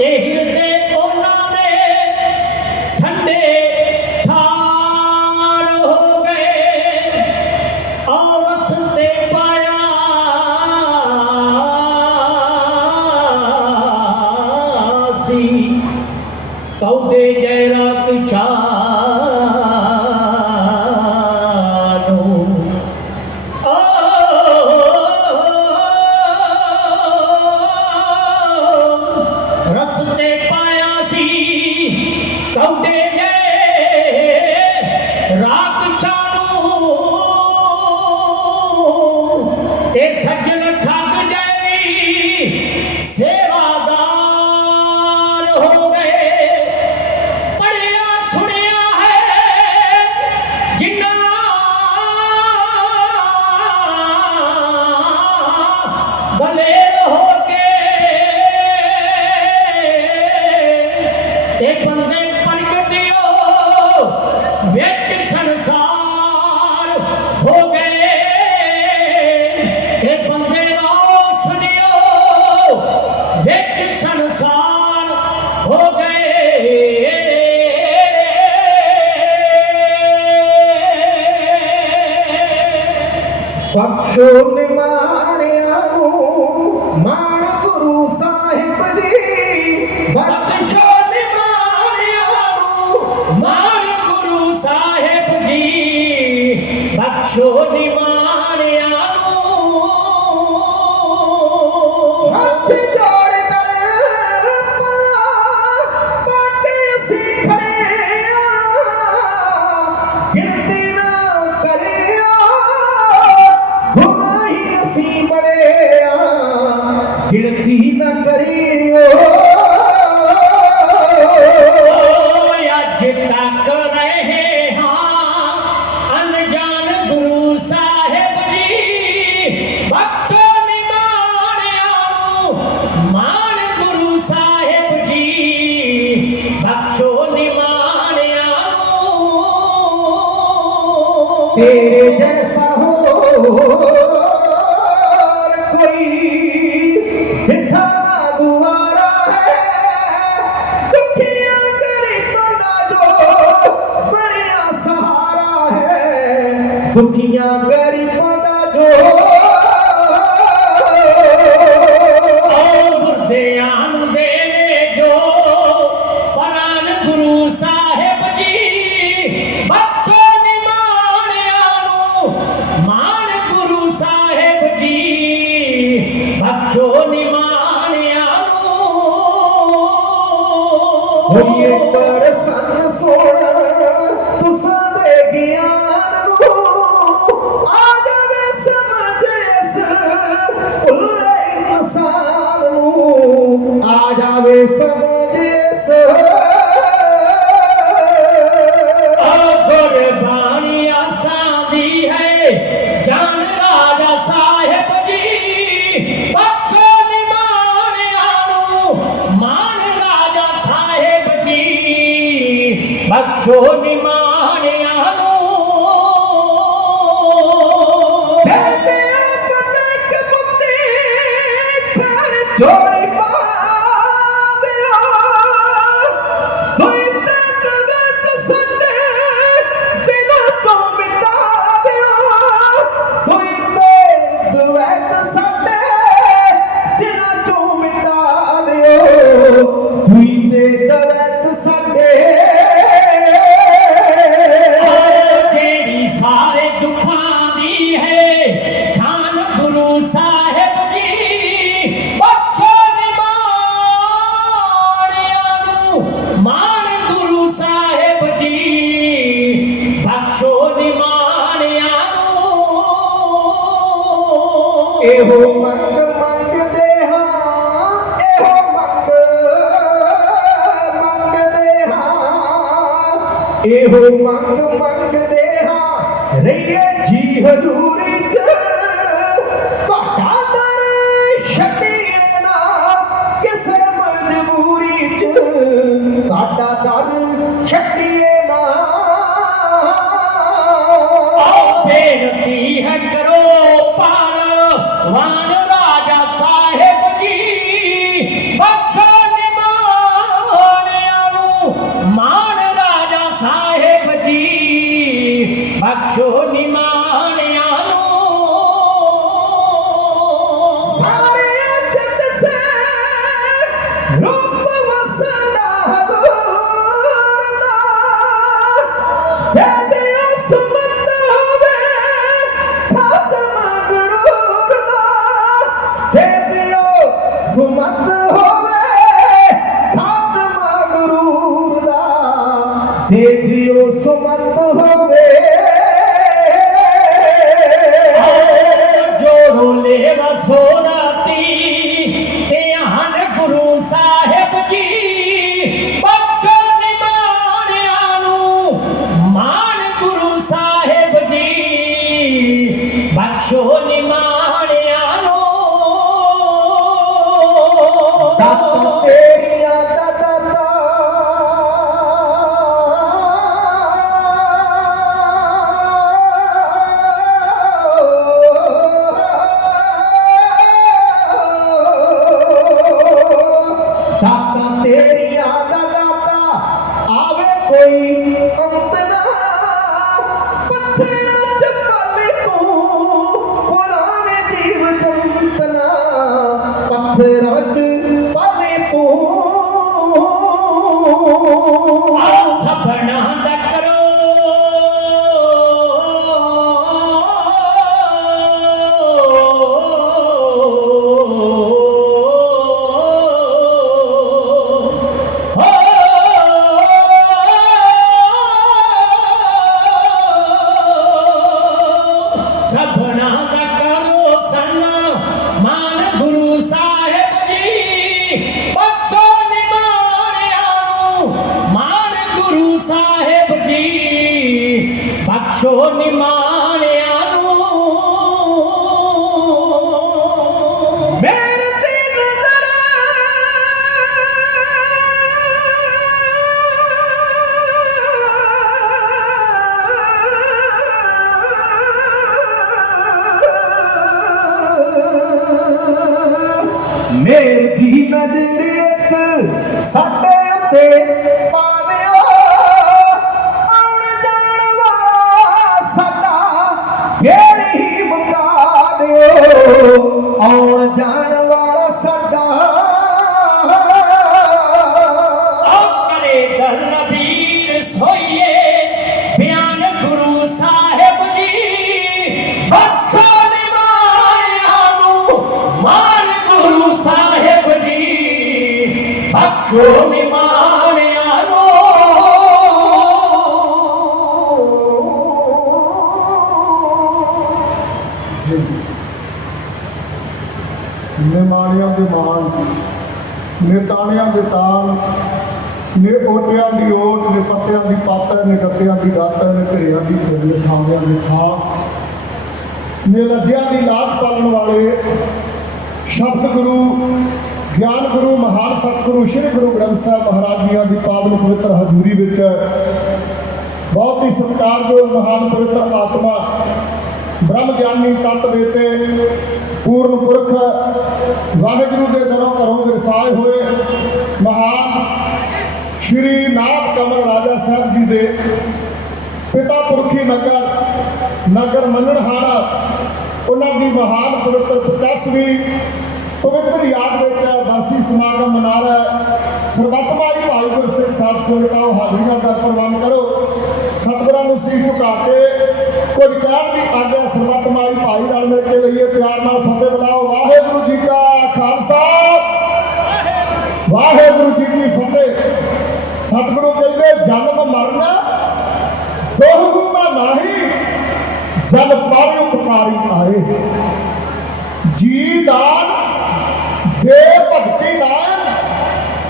ਇਹ ਹੀ ਤੇ ਉਹ ਬੰਦਿਓ ਵੇਖ ਸੰਸਾਰ ਹੋ ਗਏ। ਕਿ ਬੰਦੇ ਰੋਸ਼ਨਿਓ ਵੇਖ ਸੰਸਾਰ ਹੋ ਗਏ। ਬਖਸ਼ੋ ਨਿਮਾਣਿਆਂ ਨੂੰ ਮਾ ਦੁਖੀਆਂ ਗਰੀਬਾਂ ਦਾ ਜੋ ਮੁਰਦਿਆਂ ਨੂੰ ਦੇਵੇ ਜੋ ਪਰਾਨ ਗੁਰੂ ਸਾਹਿਬ 说你妈。ਇਹੋ ਮੰਗ ਮੰਗਦੇ ਹਾਂ। ਰਹੀਏ ਜੀ ਹਜ਼ੂਰੀ ਰੂਪ ਵਸਦਾ ਹਦੂਰਦਾ ਦੇ ਦਿਆ ਸੁਮਤ ਹੋਵੇ ਖਾਤਮ ਗਰੂਰ ਦਾ ਸੋਨਾ ਜੀ ਬਖਸ਼ੋ ਨੂੰ। ਮੇਰੇ ਤੇ ਨਜ਼ਰ ਮੇਰ ਦੀ ਨਜ਼ਰ ਇੱਕ ਸਾਡੇ ਜੀ ਬਖਸ਼ੋ ਜੀ। ਨਿਮਾਣਿਆਂ ਦੇ ਮਾਣ ਨਿਤਾਣਿਆਂ ਦੇ ਤਾਣ, ਨੇ ਓਟਿਆਂ ਦੀ ਓਟ, ਨੇ ਪੱਤਿਆਂ ਦੀ ਪੱਤ ਨੇ ਗੱਤਿਆਂ ਦੀ ਗੱਤ ਨੇ ਘਰਿਆਂ ਦੀ ਫਿਰ ਨੇ ਥਾਂਦਿਆਂ ਦੀ ਥਾਂ। ਨੇ ਲੱਜਿਆਂ ਦੀ ਲਾਟ ਪਾਲਣ ਵਾਲੇ ਸ਼ਬਦ ਗੁਰੂ ਗਿਆਨ ਗੁਰੂ, ਮਹਾਨ ਸਤਿਗੁਰੂ, ਸ੍ਰੀ ਗੁਰੂ ਗ੍ਰੰਥ ਸਾਹਿਬ ਮਹਾਰਾਜ ਜੀਆਂ ਦੀ ਪਾਵਨ ਪਵਿੱਤਰ ਹਜ਼ੂਰੀ ਵਿੱਚ ਬਹੁਤ ਹੀ ਸਤਿਕਾਰਯੋਗ, ਮਹਾਨ ਪਵਿੱਤਰ ਆਤਮਾ ਬ੍ਰਹਮ ਗਿਆਨੀ ਤਤ ਵੇਤੇ ਪੂਰਨ ਪੁਰਖ ਵਾਹਿਗੁਰੂ ਦੇ ਦਰੋਂ ਘਰੋਂ ਵਿਰਸਾਏ ਹੋਏ ਮਹਾਨ ਸ਼੍ਰੀ ਨਾਭ ਕਮਲ ਰਾਜਾ ਸਾਹਿਬ ਜੀ ਦੇ ਪਿਤਾ ਪੁਰਖੀ ਨਗਰ ਨਗਰ ਮੰਨਣਹਾਰਾ ਉਹਨਾਂ ਦੀ ਮਹਾਨ ਪਵਿੱਤਰ 85ਵੀਂ ਪਵਿੱਤਰ ਯਾਦ ਵਿੱਚ ਬਰਸੀ ਸਮਾਗਮ ਮਨਾ ਰਿਹਾ ਸਰਬੱਤਮਾਈ ਭਾਈ ਗੁਰਸਿੱਖ ਸਾਹਿਬ ਸੰਗਤਾਂ ਹਾਜ਼ਰੀਆਂ ਦਾ ਪ੍ਰਬੰਧ ਕਰੋ। ਸਤਿਗੁਰਾਂ ਨੂੰ ਸੀਸ ਝੁਕਾ ਕੇ ਕੁਝ ਕਹਿਣ ਦੀ ਆਗਿਆ ਸਰਬੱਤਮਾਈ ਭਾਈ ਨਾਲ ਮਿਲ ਕੇ ਲਈਏ ਪਿਆਰ ਨਾਲ ਫਤਿਹ ਬੁਲਾਓ। ਵਾਹਿਗੁਰੂ ਜੀ ਕਾ ਖਾਲਸਾ। ਵਾਹਿਗੁਰੂ ਜੀ ਕੀ ਫਤਿਹ। ਸਤਿਗੁਰੂ ਕਹਿੰਦੇ, ਜਨਮ ਮਰਨ, ਦੋਹੂ ਮੈਂ ਨਾਹੀ, ਜਨ ਪਾਰੇ ਉਪਕਾਰੀ ਆਏ ਜੀ ਦਾਨ ਦੇ ਭਗਤੀ ਨਾਲ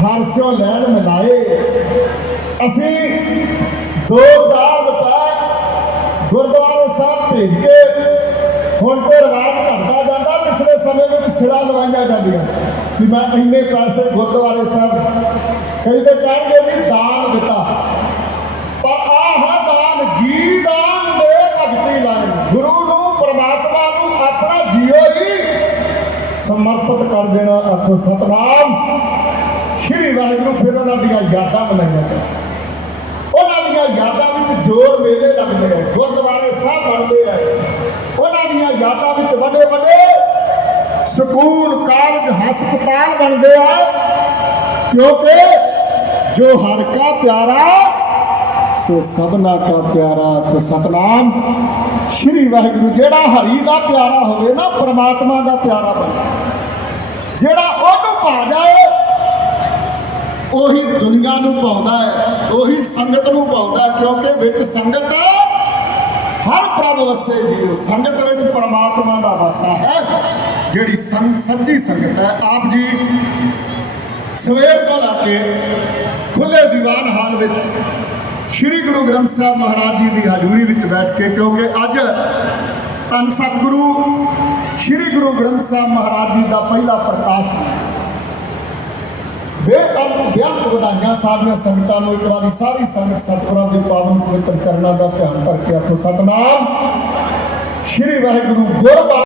ਹਰ ਸਿਓ ਲੈਣ ਮਿਲਾਏ ਅਸੀਂ 2000 ਰੁਪਏ ਗੁਰਦੁਆਰਾ ਸਾਹਿਬ ਭੇਜ ਕੇ ਹੁਣ ਤੇ ਰਿਵਾਜ ਘਟਦਾ ਜਾਂਦਾ, ਪਿਛਲੇ ਸਮੇਂ ਵਿੱਚ ਸਿਰਾ ਲਵਾਈਆਂ ਜਾਂਦੀਆਂ ਸੀ ਵੀ ਮੈਂ ਇੰਨੇ ਪੈਸੇ ਗੁਰਦੁਆਰੇ ਸਾਹਿਬ ਕਹਿੰਦੇ ਕਹਿਣਗੇ ਵੀ ਦਾਨ ਆਖੋ ਸਤਨਾਮ। ਸ਼੍ਰੀ ਵਾਹਿਗੁਰੂ ਫਿਰ ਉਹਨਾਂ ਦੀਆਂ ਯਾਦਾਂ ਮਨਾਈਆਂ ਉਹਨਾਂ ਦੀਆਂ ਯਾਦਾਂ ਵਿੱਚ ਜੋਰ ਮੇਲੇ ਲੱਗਦੇ ਆ, ਗੁਰਦੁਆਰੇ ਸਾਹਿਬ ਬਣਦੇ ਆ। ਉਹਨਾਂ ਦੀਆਂ ਯਾਦਾਂ ਵਿੱਚ ਵੱਡੇ ਵੱਡੇ ਸਕੂਲ, ਕਾਲਜ, ਹਸਪਤਾਲ ਬਣਦੇ ਆ। ਕਿਉਂਕਿ ਜੋ ਹਰ ਕਾ ਪਿਆਰਾ, ਸੋ ਸਭਨਾ ਕਾ ਪਿਆਰਾ ਕੋ ਸਤਨਾਮ। ਸ਼੍ਰੀ ਵਾਹਿਗੁਰੂ ਜਿਹੜਾ ਹਰੀ ਦਾ ਪਿਆਰਾ ਹੋਵੇ ਨਾ, ਪਰਮਾਤਮਾ ਦਾ ਪਿਆਰਾ ਬਣੇ। ਜਿਹੜਾ ਉਹਨੂੰ ਭਾ ਜਾਏ ਉਹੀ ਦੁਨੀਆ ਨੂੰ ਪਾਉਂਦਾ ਹੈ ਉਹੀ ਸੰਗਤ ਨੂੰ ਪਾਉਂਦਾ ਕਿਉਂਕਿ ਵਿੱਚ ਸੰਗਤ ਹਰ ਪ੍ਰਭ ਵਸੇ ਜੀ ਸੰਗਤ ਵਿੱਚ ਪਰਮਾਤਮਾ ਦਾ ਵਾਸਾ ਹੈ। ਜਿਹੜੀ ਸੱਚੀ ਸੰਗਤ ਹੈ, ਆਪ ਜੀ ਸਵੇਰ ਤੋਂ ਲਾ ਕੇ ਖੁੱਲੇ ਦੀਵਾਨ ਹਾਲ ਵਿੱਚ ਸ੍ਰੀ ਗੁਰੂ ਗ੍ਰੰਥ ਸਾਹਿਬ ਮਹਾਰਾਜ ਜੀ ਦੀ ਹਜ਼ੂਰੀ ਵਿੱਚ ਬੈਠ ਕੇ, ਕਿਉਂਕਿ ਅੱਜ ਧੰਨ ਸਤਿਗੁਰੂ ਸ੍ਰੀ ਗੁਰੂ ਗ੍ਰੰਥ ਸਾਹਿਬ ਮਹਾਰਾਜ ਜੀ ਦਾ ਪਹਿਲਾ ਪ੍ਰਕਾਸ਼ ਹੈ ਬੇਅੰਤ ਬੇਅੰਤ ਵਧਾਈਆਂ ਸਾਧੀਆਂ ਸੰਗਤਾਂ ਨੂੰ। ਇੱਕ ਵਾਰੀ ਸਾਰੀ ਸੰਗਤ ਸਤਿਗੁਰਾਂ ਦੇ ਪਾਵਨ ਪਵਿੱਤਰ ਚਰਨਾਂ ਦਾ ਧਿਆਨ ਕਰਕੇ ਆਖੋ ਸਤਨਾਮ। ਸ੍ਰੀ ਵਾਹਿਗੁਰੂ ਗੁਰਬਾਣੀ